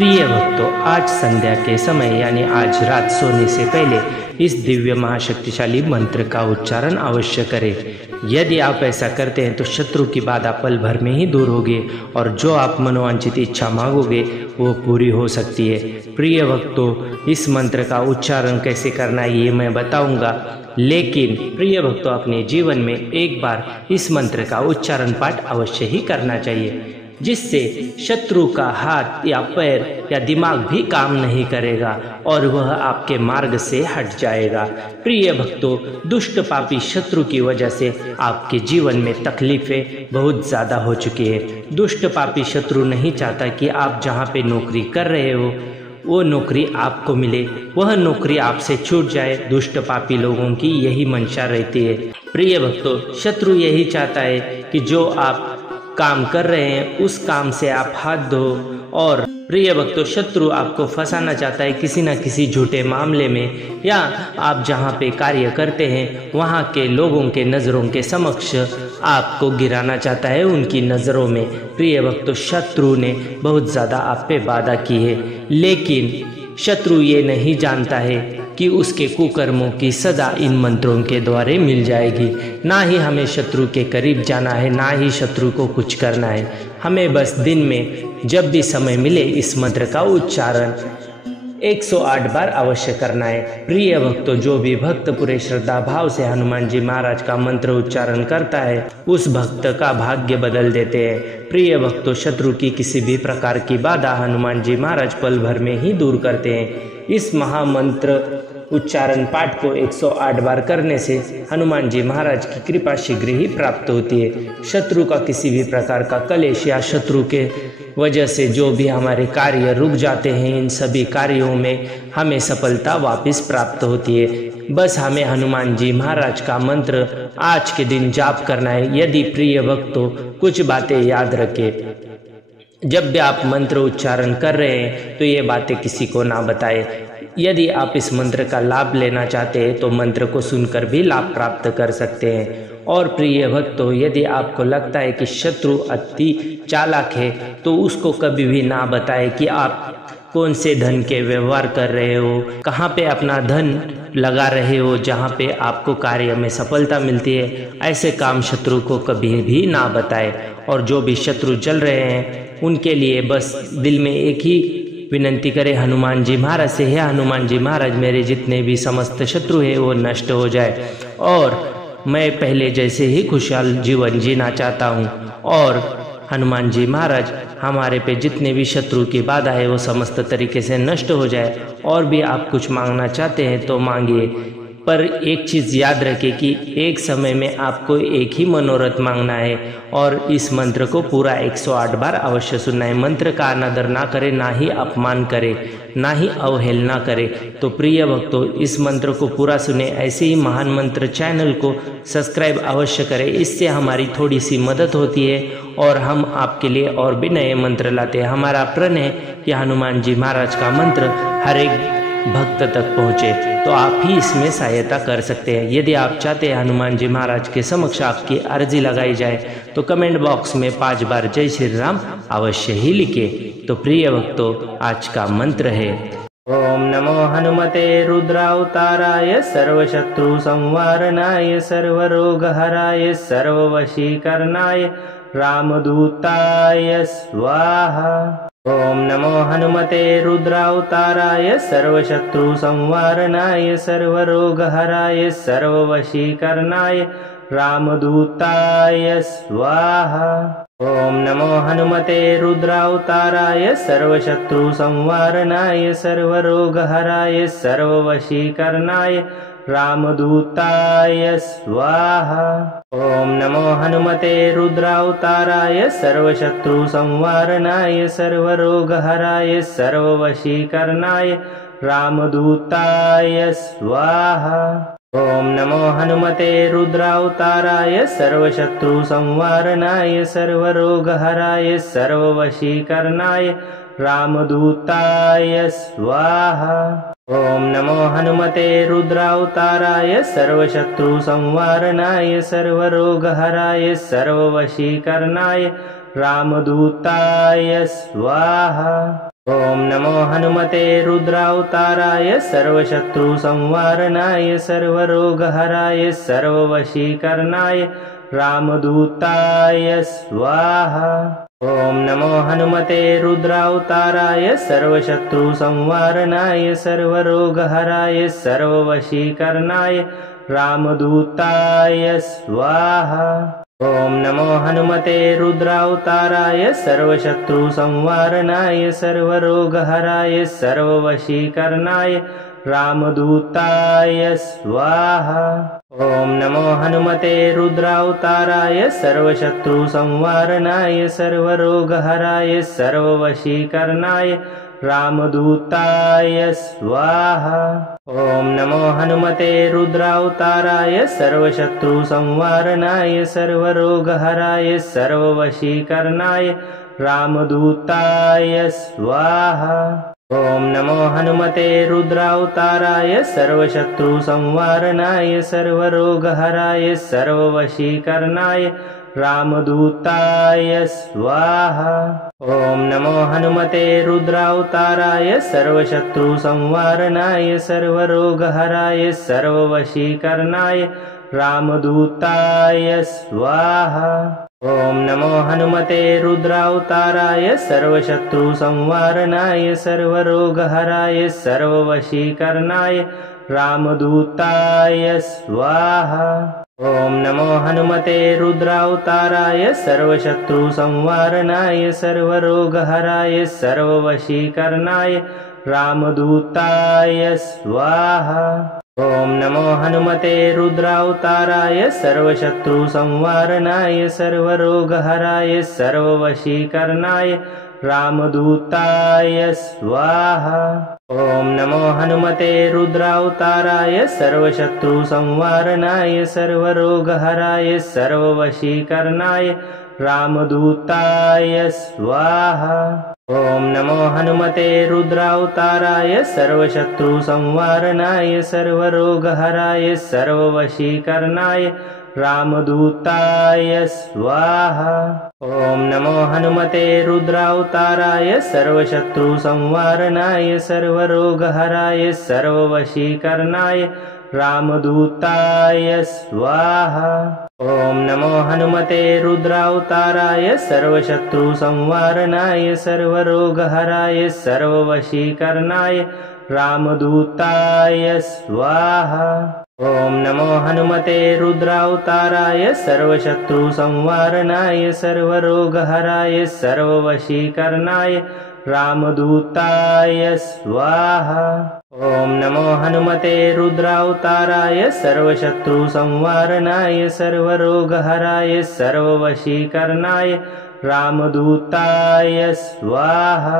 प्रिय भक्तों, आज संध्या के समय यानी आज रात सोने से पहले इस दिव्य महाशक्तिशाली मंत्र का उच्चारण अवश्य करें। यदि आप ऐसा करते हैं तो शत्रु की बाधा पल भर में ही दूर होगी और जो आप मनोवांछित इच्छा मांगोगे वो पूरी हो सकती है। प्रिय भक्तों, इस मंत्र का उच्चारण कैसे करना है ये मैं बताऊंगा, लेकिन प्रिय भक्तों अपने जीवन में एक बार इस मंत्र का उच्चारण पाठ अवश्य ही करना चाहिए, जिससे शत्रु का हाथ या पैर या दिमाग भी काम नहीं करेगा और वह आपके मार्ग से हट जाएगा। प्रिय भक्तों, दुष्ट पापी शत्रु की वजह से आपके जीवन में तकलीफें बहुत ज़्यादा हो चुकी है। दुष्ट पापी शत्रु नहीं चाहता कि आप जहाँ पे नौकरी कर रहे हो वो नौकरी आपको मिले, वह नौकरी आपसे छूट जाए। दुष्ट पापी लोगों की यही मंशा रहती है। प्रिय भक्तों, शत्रु यही चाहता है कि जो आप काम कर रहे हैं उस काम से आप हाथ धो। और प्रिय भक्तों, शत्रु आपको फंसाना चाहता है किसी न किसी झूठे मामले में, या आप जहां पे कार्य करते हैं वहां के लोगों के नज़रों के समक्ष आपको गिराना चाहता है उनकी नज़रों में। प्रिय भक्तों, शत्रु ने बहुत ज़्यादा आप पे बाधा की है, लेकिन शत्रु ये नहीं जानता है कि उसके कुकर्मों की सजा इन मंत्रों के द्वारा मिल जाएगी। ना ही हमें शत्रु के करीब जाना है, ना ही शत्रु को कुछ करना है। हमें बस दिन में जब भी समय मिले इस मंत्र का उच्चारण 108 बार अवश्य करना है। प्रिय भक्तों, जो भी भक्त पूरे श्रद्धा भाव से हनुमान जी महाराज का मंत्र उच्चारण करता है उस भक्त का भाग्य बदल देते हैं। प्रिय भक्तों, शत्रु की किसी भी प्रकार की बाधा हनुमान जी महाराज पल भर में ही दूर करते हैं। इस महामंत्र उच्चारण पाठ को 108 बार करने से हनुमान जी महाराज की कृपा शीघ्र ही प्राप्त होती है। शत्रु का किसी भी प्रकार का कलेश या शत्रु के वजह से जो भी हमारे कार्य रुक जाते हैं, इन सभी कार्यों में हमें सफलता वापस प्राप्त होती है। बस हमें हनुमान जी महाराज का मंत्र आज के दिन जाप करना है। यदि प्रिय भक्तों कुछ बातें याद रखें, जब भी आप मंत्र उच्चारण कर रहे हैं तो ये बातें किसी को ना बताएं। यदि आप इस मंत्र का लाभ लेना चाहते हैं तो मंत्र को सुनकर भी लाभ प्राप्त कर सकते हैं। और प्रिय भक्तों, यदि आपको लगता है कि शत्रु अति चालाक है तो उसको कभी भी ना बताएं कि आप कौन से धन के व्यवहार कर रहे हो, कहाँ पे अपना धन लगा रहे हो जहाँ पे आपको कार्य में सफलता मिलती है। ऐसे काम शत्रु को कभी भी ना बताएं। और जो भी शत्रु चल रहे हैं उनके लिए बस दिल में एक ही विनंती करें हनुमान जी महाराज से, हे हनुमान जी महाराज, मेरे जितने भी समस्त शत्रु है वो नष्ट हो जाए और मैं पहले जैसे ही खुशहाल जीवन जीना चाहता हूँ। और हनुमान जी महाराज, हमारे पे जितने भी शत्रु की बाधा है वो समस्त तरीके से नष्ट हो जाए। और भी आप कुछ मांगना चाहते हैं तो मांगिए, पर एक चीज़ याद रखें कि एक समय में आपको एक ही मनोरथ मांगना है और इस मंत्र को पूरा 108 बार अवश्य सुनना है। मंत्र का अनादर ना करें, ना ही अपमान करें, ना ही अवहेलना करें। तो प्रिय भक्तों, इस मंत्र को पूरा सुने। ऐसे ही महान मंत्र चैनल को सब्सक्राइब अवश्य करें, इससे हमारी थोड़ी सी मदद होती है और हम आपके लिए और भी नए मंत्र लाते हैं। हमारा प्रण है कि हनुमान जी महाराज का मंत्र हर एक भक्त तक पहुँचे, तो आप ही इसमें सहायता कर सकते हैं। यदि आप चाहते हैं हनुमान जी महाराज के समक्ष आपकी अर्जी लगाई जाए तो कमेंट बॉक्स में 5 बार जय श्री राम अवश्य ही लिखे। तो प्रिय भक्तों, आज का मंत्र है ओम नमो हनुमते रुद्रावताराय सर्वशत्रु संवारणाय सर्वरोगहराय सर्ववशीकरणाय रामदूताय स्वाहा। ओम नमो हनुमते रुद्रावताराय सर्वशत्रु संवारणाय सर्वरोगहराय सर्ववशीकरणाय रामदूताय स्वाहा। ओम नमो हनुमते रुद्रावताराय सर्वशत्रु संवारणाय सर्वरोगहराय सर्ववशीकरणाय रामदूताय स्वाहा। ओम नमो हनुमते रुद्रावताराय सर्वशत्रु संवारणाय सर्वरोगहराय सर्ववशीकरणाय रामदूताय स्वाहा। ओम नमो हनुमते रुद्रावताराय सर्वशत्रु संवारणाय सर्वरोगहराय सर्ववशीकरणाय रामदूताय स्वाहा। ओम नमो हनुमते रुद्रावताराय सर्वशत्रु संवारणाय सर्वरोगहराय सर्ववशीकरणाय रामदूताय स्वाहा। ओम नमो हनुमते रुद्रावताराय सर्वशत्रुसंवारणाय सर्वरोगहराय सर्ववशीकरणाय रामदूताय स्वाहा। ओम नमो हनुमते रुद्रावताराय सर्वशत्रुसंवारणाय सर्वरोगहराय सर्ववशीकरणाय रामदूताय स्वाहा। ओम नमो हनुमते रुद्रावताराय सर्वशत्रुसंवारणाय सर्वरोगहराय सर्ववशीकरणाय रामदूताय स्वाहा। ओम नमो हनुमते रुद्रावताराय सर्वशत्रुसंवारणाय सर्वरोगहराय सर्ववशीकरणाय रामदूताय स्वाहा। ओम नमो हनुमते रुद्रावताराय सर्वशत्रुसंवारणाय सर्वरोगहराय सर्ववशीकरणाय रामदूताय स्वाहा। ओम नमो हनुमते रुद्रावताराय सर्वशत्रुसंवारणाय सर्वरोगहराय सर्ववशीकरणाय रामदूताय स्वाहा। ओम नमो हनुमते रुद्रावताराय सर्वशत्रुसंवारणाय सर्वरोगहराय सर्ववशीकरणाय रामदूताय स्वाहा। ओम नमो हनुमते रुद्रावताराय सर्वशत्रुसंवारणाय सर्वरोगहराय सर्ववशीकरणाय रामदूताय स्वाहा। ओम नमो हनुमते रुद्रावताराय सर्वशत्रुसंवारणाय सर्वरोगहराय सर्ववशीकरणाय रामदूताय स्वाहा। ओम नमो हनुमते रुद्रावताराय सर्वशत्रुसंवारणाय सर्वरोगहराय सर्ववशीकरणाय रामदूताय स्वाहा। ओम नमो हनुमते रुद्रावताराय सर्वशत्रुसंवारणाय सर्वरोगहराय सर्ववशीकरणाय रामदूताय स्वाहा। ओम नमो हनुमते रुद्रावताराय सर्वशत्रुसंवारणाय सर्वरोगहराय सर्ववशीकरणाय रामदूताय स्वाहा। ओम नमो हनुमते रुद्रावताराय सर्वशत्रुसंवारणाय सर्वरोगहराय सर्ववशीकरणाय रामदूताय स्वाहा। ओम नमो हनुमते रुद्रावताराय सर्वशत्रुसंवारणाय सर्वरोगहराय सर्ववशीकरणाय रामदूताय स्वाहा। ओम नमो हनुमते रुद्रावताराय सर्वशत्रुसंवारणाय सर्वरोगहराय सर्ववशीकरणाय रामदूताय स्वाहा। ओम नमो हनुमते रुद्रावताराय सर्वशत्रुसंवारणाय सर्वरोगहराय सर्ववशीकरणाय रामदूताय स्वाहा।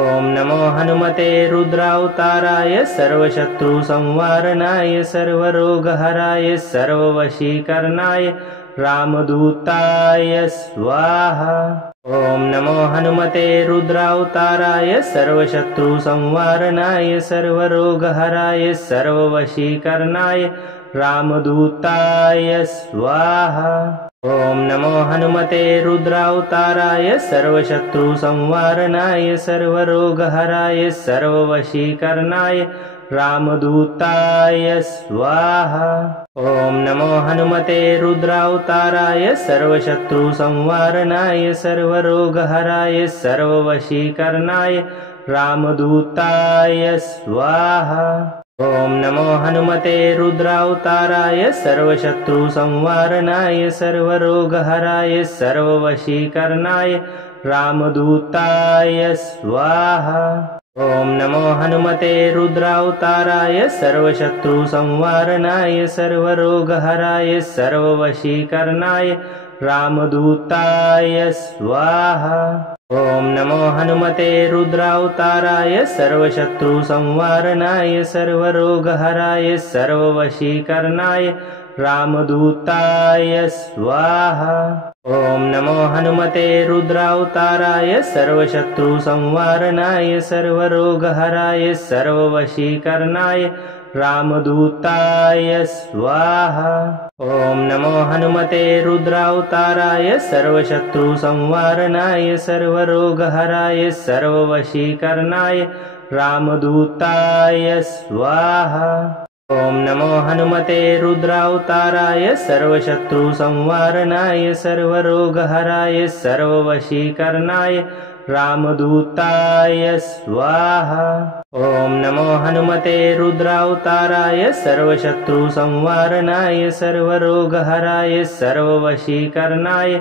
ओम नमो हनुमते रुद्रावताराय सर्वशत्रुसंवारणाय सर्वरोगहराय सर्ववशीकरणाय रामदूताय स्वाहा। ओम नमो हनुमते रुद्रावताराय सर्वशत्रुसंवारणाय सर्वरोगहराय सर्ववशीकरणाय रामदूताय स्वाहा। ओम नमो हनुमते रुद्रावताराय सर्वशत्रुसंवारणाय सर्वरोगहराय सर्ववशीकरणाय रामदूताय स्वाहा। ओम नमो हनुमते रुद्रावताराय सर्वशत्रुसंवारणाय सर्वरोगहराय सर्ववशीकरणाय रामदूताय स्वाहा। ओम नमो हनुमते रुद्रावताराय सर्वशत्रुसंवारणाय सर्वरोगहराय सर्ववशीकरणाय रामदूताय स्वाहा। ओम नमो हनुमते रुद्रावताराय सर्वशत्रुसंवारणाय सर्वरोगहराय सर्ववशीकरणाय रामदूताय स्वाहा। ओम नमो हनुमते रुद्रावताराय सर्वशत्रुसंवारणाय सर्वरोगहराय सर्ववशीकरणाय रामदूताय स्वाहा। ओम नमो हनुमते रुद्रावताराय सर्वशत्रुसंवारणाय सर्वरोगहराय सर्ववशीकरणाय रामदूताय स्वाहा। ओम नमो हनुमते रुद्रावताराय सर्वशत्रुसंवारणाय सर्वरोगहराय सर्ववशीकरणाय रामदूताय स्वाहा। ओम नमो हनुमते रुद्रावताराय सर्वशत्रुसंवारणाय सर्वरोगहराय सर्ववशीकरणाय रामदूताय स्वाहा। ओम नमो हनुमते रुद्रावताराय सर्वशत्रुसंवारणाय सर्वरोगहराय सर्ववशीकरणाय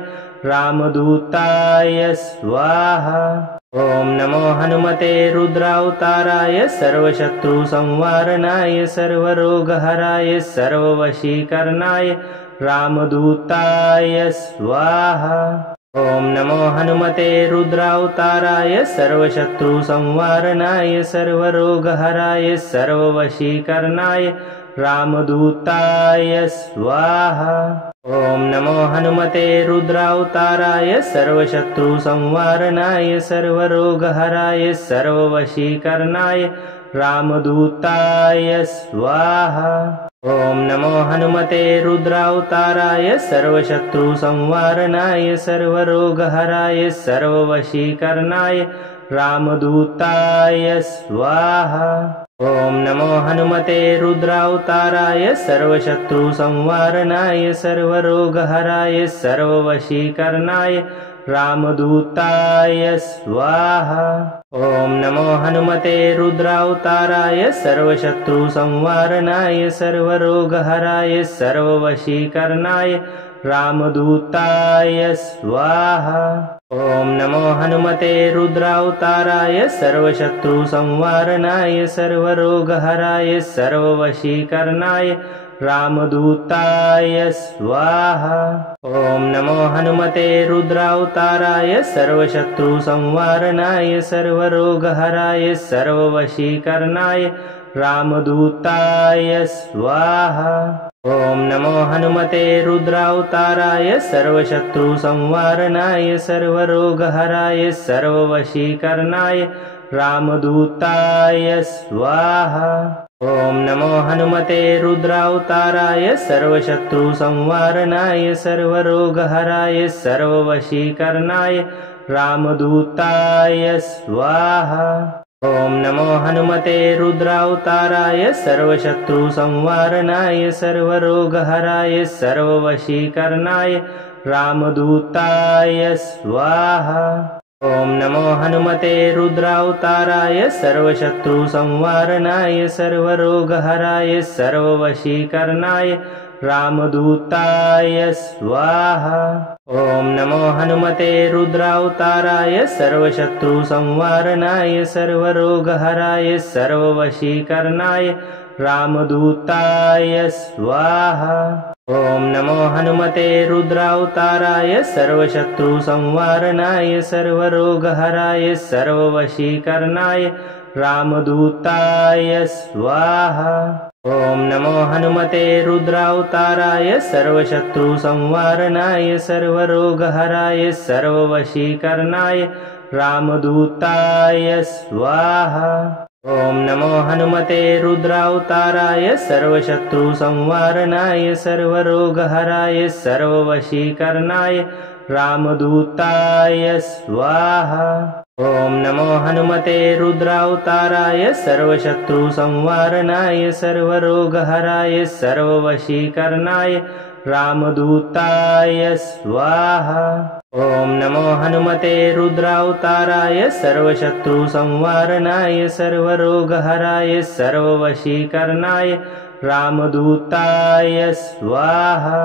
रामदूताय स्वाहा। ओम नमो हनुमते रुद्रावताराय सर्वशत्रुसंवारणाय सर्वरोगहराय सर्ववशीकरणाय रामदूताय स्वाहा। ओम नमो हनुमते रुद्रावताराय सर्वशत्रुसंवारणाय सर्वरोगहराय सर्ववशीकरणाय रामदूताय स्वाहा। ओम नमो हनुमते रुद्रावताराय सर्वशत्रुसंवारणाय सर्वरोगहराय सर्ववशीकरणाय रामदूताय स्वाहा। ओम नमो हनुमते रुद्रावताराय सर्वशत्रुसंवारणाय सर्वरोगहराय सर्ववशीकरणाय रामदूताय स्वाहा। ओम नमो हनुमते रुद्रावताराय सर्वशत्रुसंवारणाय सर्वरोगहराय सर्ववशीकरणाय रामदूताय स्वाहा। ओम नमो हनुमते रुद्रावताराय सर्वशत्रुसंवारणाय सर्वरोगहराय सर्ववशीकरणाय रामदूताय स्वाहा। ओम नमो हनुमते रुद्रावताराय सर्वशत्रुसंवारणाय सर्वरोगहराय सर्ववशीकरणाय रामदूताय स्वाहा। ओम नमो हनुमते रुद्रावताराय सर्वशत्रुसंवारणाय सर्वरोगहराय सर्ववशीकरणाय रामदूताय स्वाहा। ओम नमो हनुमते रुद्रावताराय सर्वशत्रुसंवारणाय सर्वरोगहराय सर्ववशीकरणाय रामदूताय स्वाहा। ओम नमो हनुमते रुद्रावताराय सर्वशत्रुसंवारणाय सर्वरोगहराय सर्ववशीकरणाय रामदूताय स्वाहा। ओम नमो हनुमते रुद्रावताराय सर्वशत्रुसंवारणाय सर्वरोगहराय सर्ववशीकरणाय रामदूताय स्वाहा। ओम नमो हनुमते रुद्रावताराय सर्वशत्रुसंवारणाय सर्वरोगहराय सर्ववशीकरणाय रामदूताय स्वाहा। ओम नमो हनुमते रुद्रावताराय सर्वशत्रुसंवारणाय सर्वरोगहराय सर्ववशीकरणाय रामदूताय स्वाहा। ओम नमो हनुमते रुद्रावताराय सर्वशत्रुसंवारणाय सर्वरोगहराय सर्ववशीकरणाय रामदूताय स्वाहा। ओम नमो हनुमते रुद्रावताराय सर्वशत्रुसंवारणाय सर्वरोगहराय सर्ववशीकरणाय रामदूताय स्वाहा। ओम नमो हनुमते रुद्रावताराय सर्वशत्रुसंवारणाय सर्वरोगहराय सर्ववशीकरणाय रामदूताय स्वाहा। ओम नमो हनुमते रुद्रावताराय सर्वशत्रुसंवारणाय सर्वरोगहराय सर्ववशीकरणाय रामदूताय स्वाहा। ओम नमो हनुमते रुद्रावताराय सर्वशत्रुसंवारणाय सर्वरोगहराय सर्ववशीकरणाय रामदूताय स्वाहा।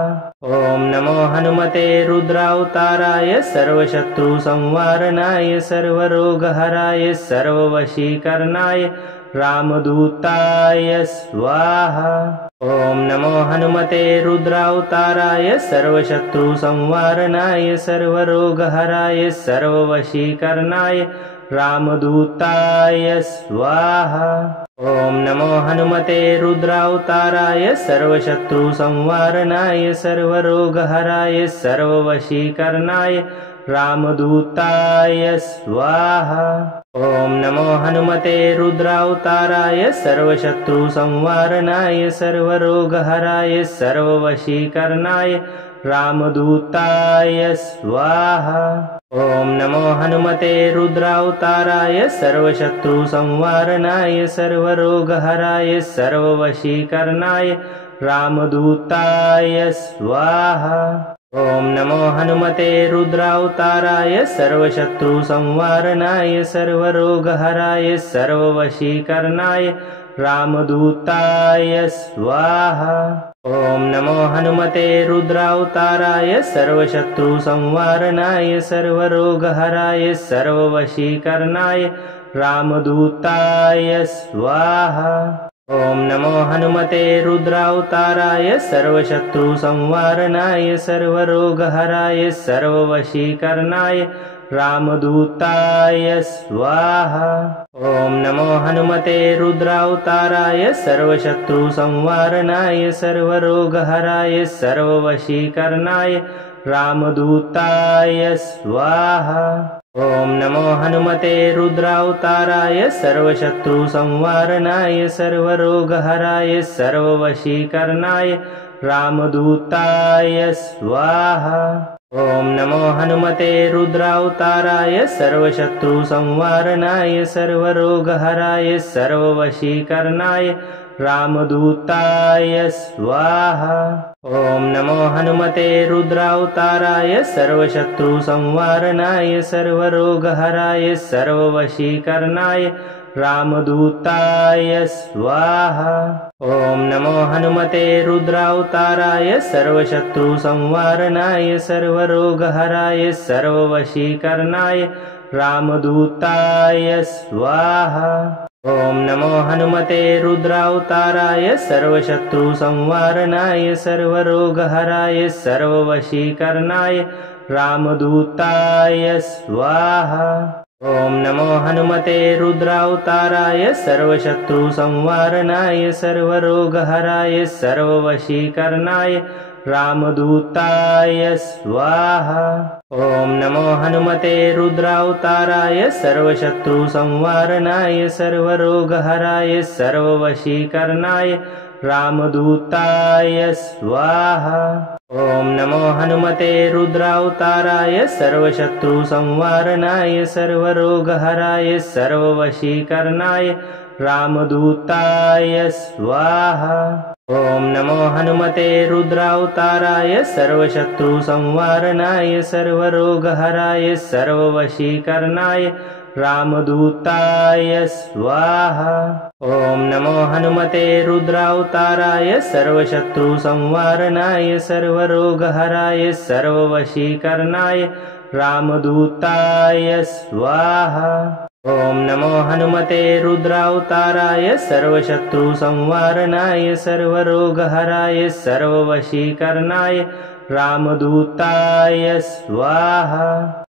ओम नमो हनुमते रुद्रावताराय सर्वशत्रुसंवारणाय सर्वरोगहराय सर्ववशीकरणाय रामदूताय स्वाहा। ओम नमो हनुमते रुद्रावताराय सर्वशत्रुसंवारणाय सर्वरोगहराय सर्ववशीकरणाय रामदूताय स्वाहा। ओम नमो हनुमते रुद्रावताराय सर्वशत्रुसंवारणाय सर्वरोगहराय सर्ववशीकरणाय रामदूताय स्वाहा। ओम नमो हनुमते रुद्रावताराय सर्वशत्रुसंवारणाय सर्वरोगहराय सर्ववशीकरणाय रामदूताय स्वाहा। ओम नमो हनुमते रुद्रावताराय सर्वशत्रुसंवारणाय सर्वरोगहराय सर्ववशीकरणाय रामदूताय स्वाहा। ओम नमो हनुमते रुद्रावताराय सर्वशत्रुसंवारणाय सर्वरोगहराय सर्ववशीकरणाय रामदूताय स्वाहा। ओम नमो हनुमते रुद्रावताराय सर्वशत्रुसंवारणाय सर्वरोगहराय सर्ववशीकरणाय रामदूताय स्वाहा। ओम नमो हनुमते रुद्रावताराय सर्वशत्रुसंवारणाय सर्वरोगहराय सर्ववशीकरणाय रामदूताय स्वाहा। ओम नमो हनुमते रुद्रावताराय सर्वशत्रुसंवारणाय सर्वरोगहराय सर्ववशीकरणाय रामदूताय स्वाहा। ओम नमो हनुमते रुद्रावताराय सर्वशत्रुसंवारणाय सर्वरोगहराय सर्ववशीकरणाय रामदूताय स्वाहा। ओम नमो हनुमते रुद्रावताराय सर्वशत्रुसंवारणाय सर्वरोगहराय सर्ववशीकरणाय रामदूताय स्वाहा। ओम नमो हनुमते रुद्रावताराय सर्वशत्रुसंवारणाय सर्वरोगहराय सर्ववशीकरणाय रामदूताय स्वाहा। ओम नमो हनुमते रुद्रावताराय सर्वशत्रुसंवारणाय सर्वरोगहराय सर्ववशीकरणाय रामदूताय स्वाहा। ओम नमो हनुमते रुद्रावताराय सर्वशत्रुसंवारणाय सर्वरोगहराय सर्ववशीकरणाय रामदूताय स्वाहा। ओम नमो हनुमते रुद्रावताराय सर्वशत्रुसंवारणाय सर्वरोगहराय सर्ववशीकरणाय रामदूताय स्वाहा। ओम नमो हनुमते रुद्रावताराय सर्वशत्रुसंवारणाय सर्वरोगहराय सर्ववशीकरणाय रामदूताय स्वाहा। ओम नमो हनुमते रुद्रावताराय सर्वशत्रुसंवारणाय सर्वरोगहराय सर्ववशीकरणाय रामदूताय स्वाहा। ओम नमो हनुमते रुद्रावताराय सर्वशत्रुसंवारणाय सर्वरोगहराय सर्ववशीकरणाय रामदूताय स्वाहा। ओम नमो हनुमते रुद्रावताराय सर्वशत्रुसंवारणाय सर्वरोगहराय सर्ववशीकरणाय रामदूताय स्वाहा। ओम नमो हनुमते रुद्रावताराय सर्वशत्रुसंवारणाय सर्वरोगहराय सर्ववशीकरणाय रामदूताय स्वाहा।